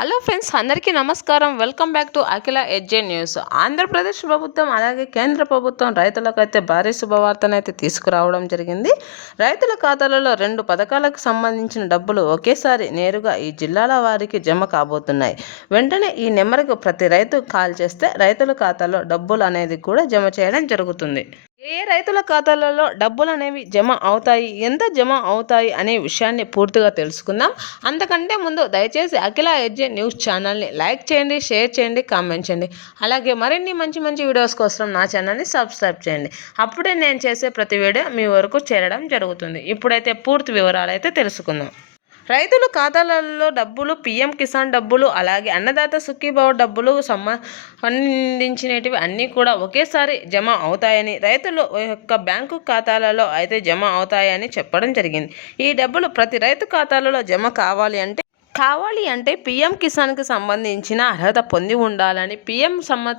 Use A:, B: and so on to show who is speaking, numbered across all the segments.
A: Hello friends అందరికీ నమస్కారం. Welcome back to Akhila edge news. Andhra Pradesh ప్రభుత్వం అలాగే కేంద్ర ప్రభుత్వం రైతులకు అయితే భారీ శుభవార్తను అయితే తీసుకురావడం జరిగింది. రైతుల ఖాతాలలో రెండు పథకాలకు సంబంధించిన డబ్బులు ఒకేసారి నేరుగా ఈ జిల్లాల వారికి జమ కాబోతున్నాయి. వెంటనే ఈ నెంబర్కు ప్రతి రైతు కాల్ చేస్తే రైతుల ఖాతాలో డబ్బులు అనేది కూడా జమ చేయడం జరుగుతుంది. ఏ రైతుల ఖాతాలలో డబ్బులు అనేవి జమ అవుతాయి ఎంత జమ అవుతాయి అనే విషయాన్ని పూర్తిగా తెలుసుకుందాం. అంతకంటే ముందు దయచేసి అఖిల ఎడ్జే న్యూస్ ఛానల్ని లైక్ చేయండి షేర్ చేయండి కామెంట్ చేయండి. అలాగే మరిన్ని మంచి మంచి వీడియోస్ కోసం నా ఛానల్ని సబ్స్క్రైబ్ చేయండి. అప్పుడే నేను చేసే ప్రతి వీడియో మీ వరకు చేరడం జరుగుతుంది. ఇప్పుడైతే పూర్తి వివరాలు అయితే తెలుసుకుందాం. రైతుల ఖాతాలలో డబ్బులు పీఎం కిసాన్ డబ్బులు అలాగే అన్నదాత సుఖీభావ డబ్బులు సంబంధించినవి అన్నీ కూడా ఒకేసారి జమ అవుతాయని రైతులు యొక్క బ్యాంకు ఖాతాలలో అయితే జమ అవుతాయని చెప్పడం జరిగింది. ఈ డబ్బులు ప్రతి రైతు ఖాతాలలో జమ కావాలి అంటే కావాలి అంటే పీఎం కిసాన్కి సంబంధించిన అర్హత పొంది ఉండాలని పీఎం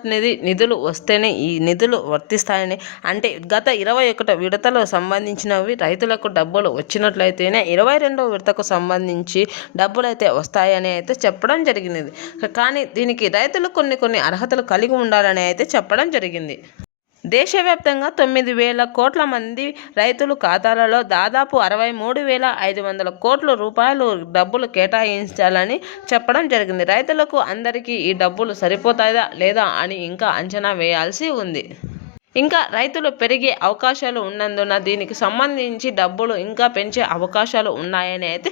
A: నిధి నిధులు వస్తేనే ఈ నిధులు వర్తిస్తాయని అంటే గత ఇరవై ఒకటి విడతలో సంబంధించినవి రైతులకు డబ్బులు వచ్చినట్లయితేనే ఇరవై రెండవ విడతకు సంబంధించి డబ్బులు అయితే వస్తాయని అయితే చెప్పడం జరిగింది కానీ దీనికి రైతులు కొన్ని కొన్ని అర్హతలు కలిగి ఉండాలని అయితే చెప్పడం జరిగింది. దేశవ్యాప్తంగా తొమ్మిది వేల కోట్ల మంది రైతులు ఖాతాలలో దాదాపు అరవై మూడు వేల ఐదు వందల కోట్ల రూపాయలు డబ్బులు కేటాయించాలని చెప్పడం జరిగింది. రైతులకు అందరికీ ఈ డబ్బులు సరిపోతాయా లేదా అని ఇంకా అంచనా వేయాల్సి ఉంది. ఇంకా రైతులు పెరిగే అవకాశాలు ఉన్నందున దీనికి సంబంధించి డబ్బులు ఇంకా పెంచే అవకాశాలు ఉన్నాయని అయితే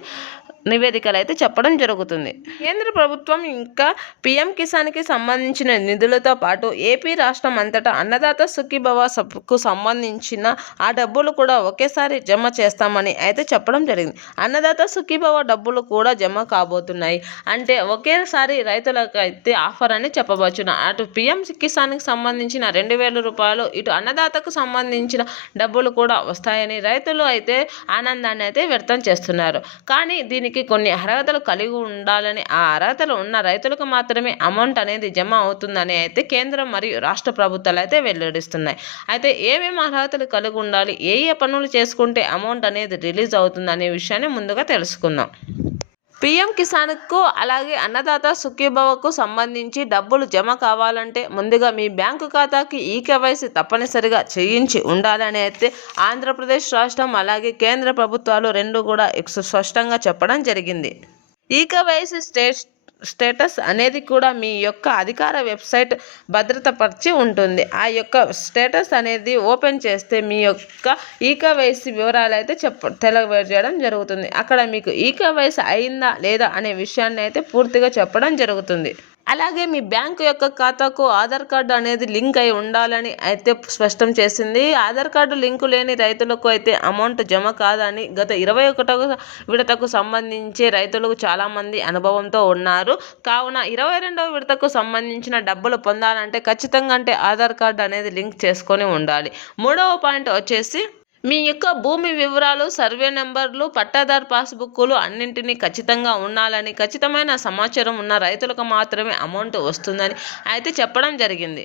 A: నివేదికలు అయితే చెప్పడం జరుగుతుంది. కేంద్ర ప్రభుత్వం ఇంకా పిఎం కిసాన్కి సంబంధించిన నిధులతో పాటు ఏపీ రాష్ట్రం అంతటా అన్నదాత సుఖీభవ సబ్కు సంబంధించిన ఆ డబ్బులు కూడా ఒకేసారి జమ చేస్తామని అయితే చెప్పడం జరిగింది. అన్నదాత సుఖీభవ డబ్బులు కూడా జమ కాబోతున్నాయి. అంటే ఒకేసారి రైతులకు అయితే ఆఫర్ అని చెప్పవచ్చు అటు పిఎం కిసాన్కి సంబంధించిన రెండు వేల రూపాయలు ఇటు అన్నదాతకు సంబంధించిన డబ్బులు కూడా వస్తాయని రైతులు అయితే ఆనందాన్ని అయితే వ్యక్తం చేస్తున్నారు. కానీ దీనికి రైతుకి కొన్ని అర్హతలు కలిగి ఉండాలని ఆ అర్హతలు ఉన్న రైతులకు మాత్రమే అమౌంట్ అనేది జమ అవుతుందని అయితే కేంద్రం మరియు రాష్ట్ర ప్రభుత్వాలు అయితే వెల్లడిస్తున్నాయి. అయితే ఏమేమి అర్హతలు కలిగి ఉండాలి ఏ ఏ పనులు చేసుకుంటే అమౌంట్ అనేది రిలీజ్ అవుతుంది అనే విషయాన్ని ముందుగా తెలుసుకుందాం. పీఎం కిసాన్కు అలాగే అన్నదాత సుఖీభవకు సంబంధించి డబ్బులు జమ కావాలంటే ముందుగా మీ బ్యాంకు ఖాతాకి ఈ కేవైసీ తప్పనిసరిగా చేయించి ఉండాలని అయితే ఆంధ్రప్రదేశ్ రాష్ట్రం అలాగే కేంద్ర ప్రభుత్వాలు రెండు కూడా స్పష్టంగా చెప్పడం జరిగింది. ఈ కేవైసీ స్టేట్ స్టేటస్ అనేది కూడా మీ యొక్క అధికార వెబ్సైట్ భద్రతపరిచి ఉంటుంది. ఆ యొక్క స్టేటస్ అనేది ఓపెన్ చేస్తే మీ యొక్క ఈకేవైసీ వివరాలు అయితే చెప్ప తెలియజేయడం జరుగుతుంది. అక్కడ మీకు ఈకేవైసీ అయిందా లేదా అనే విషయాన్ని అయితే పూర్తిగా చెప్పడం జరుగుతుంది. అలాగే మీ బ్యాంకు యొక్క ఖాతాకు ఆధార్ కార్డు అనేది లింక్ అయి ఉండాలని అయితే స్పష్టం చేసింది. ఆధార్ కార్డు లింకు లేని రైతులకు అయితే అమౌంట్ జమ కాదని గత ఇరవై ఒకటవ విడతకు సంబంధించి రైతులకు చాలామంది అనుభవంతో ఉన్నారు. కావున ఇరవై రెండవ విడతకు సంబంధించిన డబ్బులు పొందాలంటే ఖచ్చితంగా అంటే ఆధార్ కార్డు అనేది లింక్ చేసుకొని ఉండాలి. మూడవ పాయింట్ వచ్చేసి మీ యొక్క భూమి వివరాలు సర్వే నెంబర్లు పట్టాదారు పాస్బుక్లు అన్నింటినీ ఖచ్చితంగా ఉండాలని ఖచ్చితమైన సమాచారం ఉన్న రైతులకు మాత్రమే అమౌంట్ వస్తుందని అయితే చెప్పడం జరిగింది.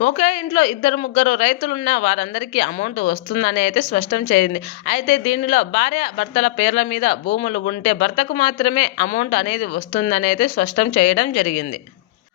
A: ఒకే ఇంట్లో ఇద్దరు ముగ్గురు రైతులున్న వారందరికీ అమౌంట్ వస్తుందని అయితే స్పష్టం చేయింది. అయితే దీనిలో భార్య భర్తల పేర్ల మీద భూములు ఉంటే భర్తకు మాత్రమే అమౌంట్ అనేది వస్తుందని అయితే స్పష్టం చేయడం జరిగింది.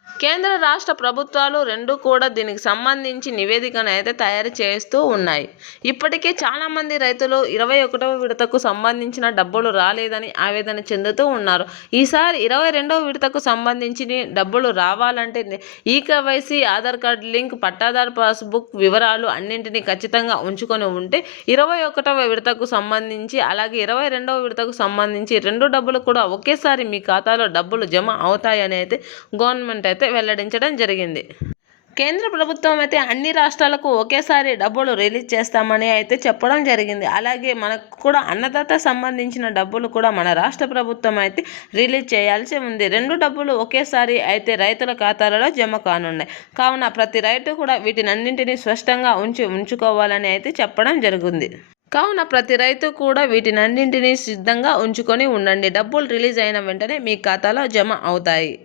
A: కేంద్ర రాష్ట్ర ప్రభుత్వాలు రెండు కూడా దీనికి సంబంధించి నివేదికను అయితే తయారు చేస్తూ ఉన్నాయి. ఇప్పటికే చాలామంది రైతులు ఇరవై ఒకటవ విడతకు సంబంధించిన డబ్బులు రాలేదని ఆవేదన చెందుతూ ఉన్నారు. ఈసారి ఇరవై రెండవ విడతకు సంబంధించి డబ్బులు రావాలంటే ఈ కేవైసీ ఆధార్ కార్డు లింక్ పట్టాదారు పాస్బుక్ వివరాలు అన్నింటినీ ఖచ్చితంగా ఉంచుకొని ఉంటే ఇరవై ఒకటవ విడతకు సంబంధించి అలాగే ఇరవై రెండవ విడతకు సంబంధించి రెండు డబ్బులు కూడా ఒకేసారి మీ ఖాతాలో డబ్బులు జమ అవుతాయని అయితే గవర్నమెంట్ అయితే వెల్లడించడం జరిగింది. కేంద్ర ప్రభుత్వం అయితే అన్ని రాష్ట్రాలకు ఒకేసారి డబ్బులు రిలీజ్ చేస్తామని అయితే చెప్పడం జరిగింది. అలాగే మనకు కూడా అన్నదాత సంబంధించిన డబ్బులు కూడా మన రాష్ట్ర ప్రభుత్వం అయితే రిలీజ్ చేయాల్సి ఉంది. రెండు డబ్బులు ఒకేసారి అయితే రైతుల ఖాతాలలో జమ కానున్నాయి. కావున ప్రతి రైతు కూడా వీటినన్నింటినీ స్పష్టంగా ఉంచి ఉంచుకోవాలని అయితే చెప్పడం జరిగింది. కావున ప్రతి రైతు కూడా వీటినన్నింటినీ సిద్ధంగా ఉంచుకొని ఉండండి. డబ్బులు రిలీజ్ అయిన వెంటనే మీ ఖాతాలో జమ అవుతాయి.